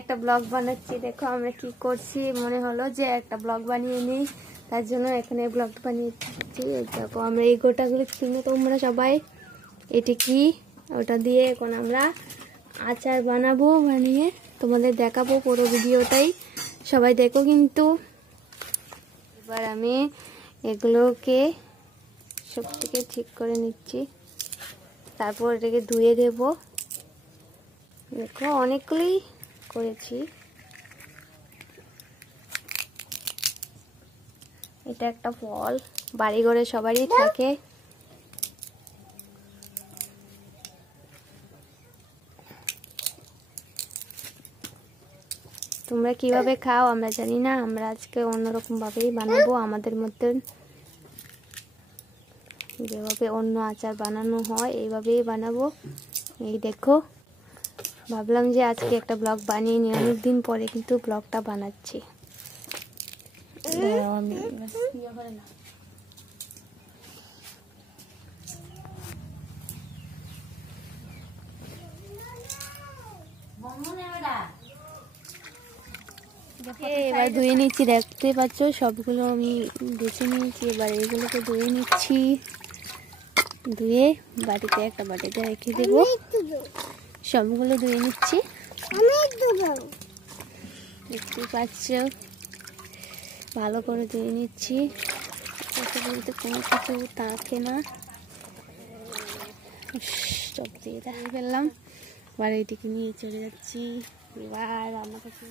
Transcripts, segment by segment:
একটা ব্লগ বানাচ্ছি। দেখো আমরা কি করছি, মনে হলো যে একটা ব্লগ বানিয়ে নিই, তার জন্য এখানে ব্লগ বানিয়েছি। দেখো আমরা এই গোটাগুলো চিনো তোমরা সবাই, এটি কি ওটা দিয়ে এখন আমরা আচার বানাবো, বানিয়ে তোমাদের দেখাবো পুরো ভিডিওটাই, সবাই দেখো কিন্তু। এবার আমি এগুলোকে সব থেকে ঠিক করে নিচ্ছি, তারপর এটাকে ধুয়ে দেব। দেখো অনেকগুলোই করেছি। এটা একটা ফল, বাড়ি ঘরে সবারই থাকে। তোমরা কিভাবে খাও আমরা জানি না, আমরা আজকে অন্যরকম ভাবেই বানাবো, আমাদের মধ্যে যেভাবে অন্য আচার বানানো হয় এইভাবেই বানাবো। এই দেখো, ভাবলাম যে আজকে একটা ব্লগ বানিয়ে নিই, অনেকদিন পরে কিন্তু ব্লগটা বানাচ্ছি। এবার ধুয়ে নিচ্ছি, দেখতে পাচ্ছ সবগুলো আমি বেছে নিয়েছি। এবার এগুলোকে ধুয়ে নিচ্ছি, ধুয়ে বাটিতে একটা বাটিতে রেখে দেবো। সবগুলো ধুয়ে নিচ্ছি, দেখতে পাচ্ছ ভালো করে ধুয়ে নিচ্ছি, বলতে কোনো কিছু থাকে না। সব দিয়ে দিয়ে ফেললাম। এবার এইটিকে নিয়ে চলে যাচ্ছি এবার রান্না করতে।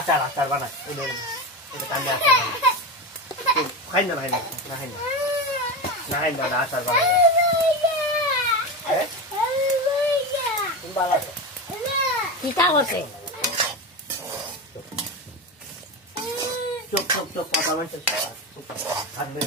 আচার আচার বানায় খাই না নাই না খাই না নাই না আচার বানায় কি কাগজে চোখ চোখ চোখ কথা বলছে থাকবে